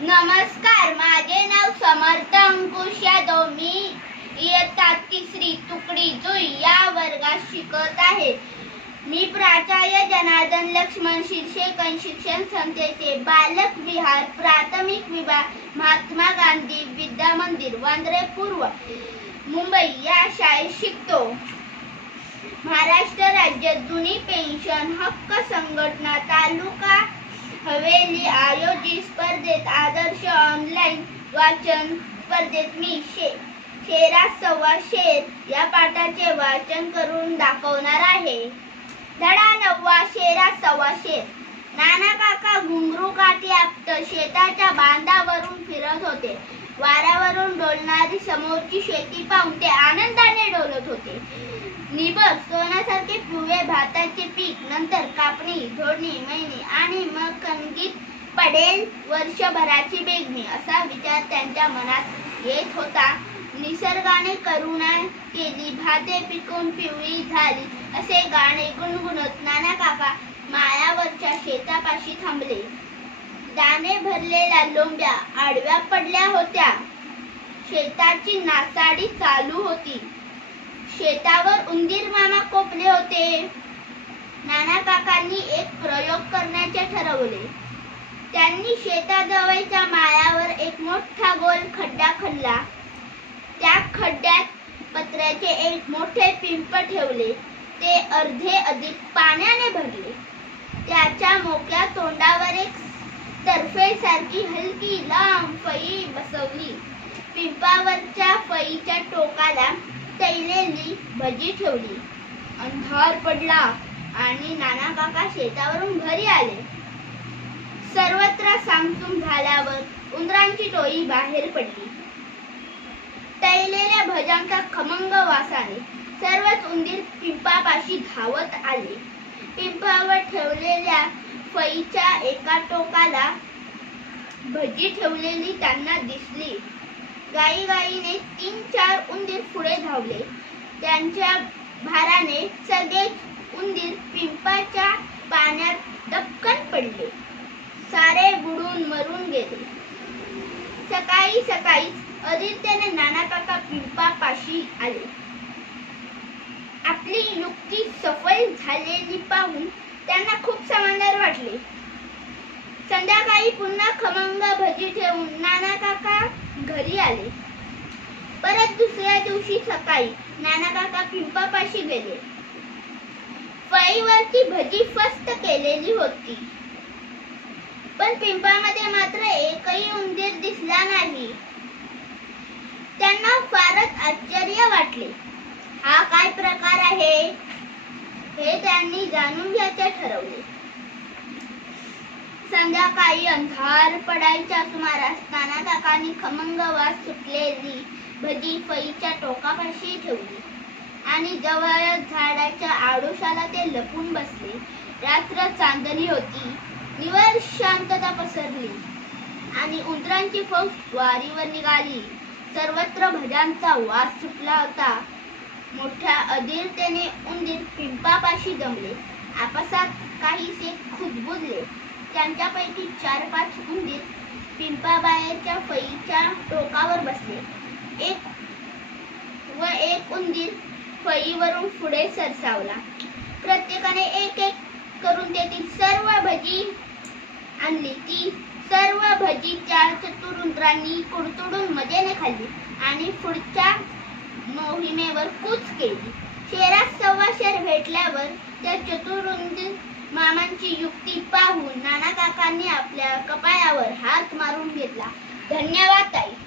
नमस्कार माझे नाव समर्थ अंकुश यादव. मी इयत्ता तिसरी तुकडी जुई या वर्गात शिकत आहे. मी प्राचार्य जनार्दन लक्ष्मण शिरशेकन शिक्षण संस्थेचे बालक विहार प्राथमिक विभाग महात्मा गांधी विद्या मंदिर वांद्रे पूर्व मुंबई या शाळेत शिकतो. महाराष्ट्र राज्य जुनी पेन्शन हक्क संघटना तालुका हवेली आयोजित स्पर्धेत आदर्श ऑनलाईन वाचन स्पर्धेत मी शे शेरा सव्वा शेर या पाठाचे वाचन करून दाखवणार आहे. धडा नववा शेरा सव्वा शेर. नाना काका घुंगरू काठी आपट शेताच्या बांधावरून फिरत होते. वाऱ्यावरून डोलणारी समोरची शेती पाहून ते आनंदाने डोलत होते. निबक सोन्यासारखे पिवळे भाताचे पीक नंतर कापणी झोडणी मळणी आणि मग कणकीत पडेल वर्षभराची बेगणी असा विचार त्यांच्या मनात येत होता. निसर्गाने करुणा केली भाते पिकून पिवळी झाली असे गाणे गुणगुणत नाना काका माळावरच्या शेतापाशी थांबले. दाणे भरलेल्या लोंब्या आडव्या पडल्या होत्या. शेताची नासाडी चालू होती. शेतावर उंदीर मामा कोपले होते. नाना काकांनी एक प्रयोग करण्याचे ठरवले. त्यांनी शेताजवळच्या माळ्यावर एक मोठा गोल खड्डा खणला. त्या खड्ड्यात पत्र्याचे एक मोठे पिंप ठेवले. ते अर्धे अधिक पाण्याने भरले. त्याच्या मोक्या तोंडावर एक तर्फेसारखी हलकी लांब फळी बसवली. पिंपावरच्या फळीच्या टोकाला तैलेली भजी ठेवली. अंधार पडला आणि नाना काका शेतावरून घरी आले. सर्वत्र सामसूम झाल्यावर उंदरांची टोळी बाहेर पडली. तैलेल्या भजांचा खमंग वासाने सर्वच उंदीर पिंपापाशी धावत आले. पिंपावर ठेवलेल्या फईच्या एका टोकाला भजी ठेवलेली त्यांना दिसली. गाई गाईने तीन चार उंदीर पुढे धावले. त्यांच्या भाराने सगळेच उंदीर पिंपाच्या पाण्यात दपकन पडले. सारे बुडून मरून गेले. सकाळी सकाळी आदित्यने नाना काका पिंपापाशी आले. आपली युक्ती सफल झालेली पाहून त्यांना खूप समाधान वाटले. संध्याकाळी पुन्हा खमंग भजी ठेवून नाना काका घरी आले. परत दुसऱ्या दिवशी सकाळी नाना काका पिंपापाशी गेले. फळीवरची भजी फस्त केलेली होती. पण पिंपामध्ये मात्र एकही उंदीर दिसला नाही. त्यांना फारच आश्चर्य वाटले. हा काय प्रकार आहे? हे त्यांनी जाणून घ्यायचे ठरवले. संध्याकाळी अंधार पडायच्या सुमारास नाना खमंग वास सुटलेली भजी फईच्या टोकापाशी ठेवली. आणि जवळच झाडाच्या आडोशाला ते लपून बसले. रात्र चांदणी होती. निवर शांतता पसरली. आणि उंदरांची फौज वारीवर निघाली. सर्वत्र भजांचा वास सुटला होता. मोठ्या अधीरतेने उंदीर पिंपापाशी जमले आपासात काहीसे खुदबुदले. त्यांच्यापैकी चार पाच उंदीर पिंपाबाहेरच्या फळीच्या टोकावर बसले. एक व एक उंदीर फळीवरून पुढे सरसावला. प्रत्येकाने एक एक करून तेथील सर्व भजी आणली. ती सर्व भजी त्या चतुर उंदरांनी कुडतुडून मजेने खाल्ली आणि पुढच्या मोहिमेवर कूच केली. शेरात सव्वा शेर भेटल्यावर त्या चतुर उंदीर काकांची युक्ती पाहून नाना काकांनी आपल्या कपाळावर हात मारून घेतला. धन्यवाद ताई.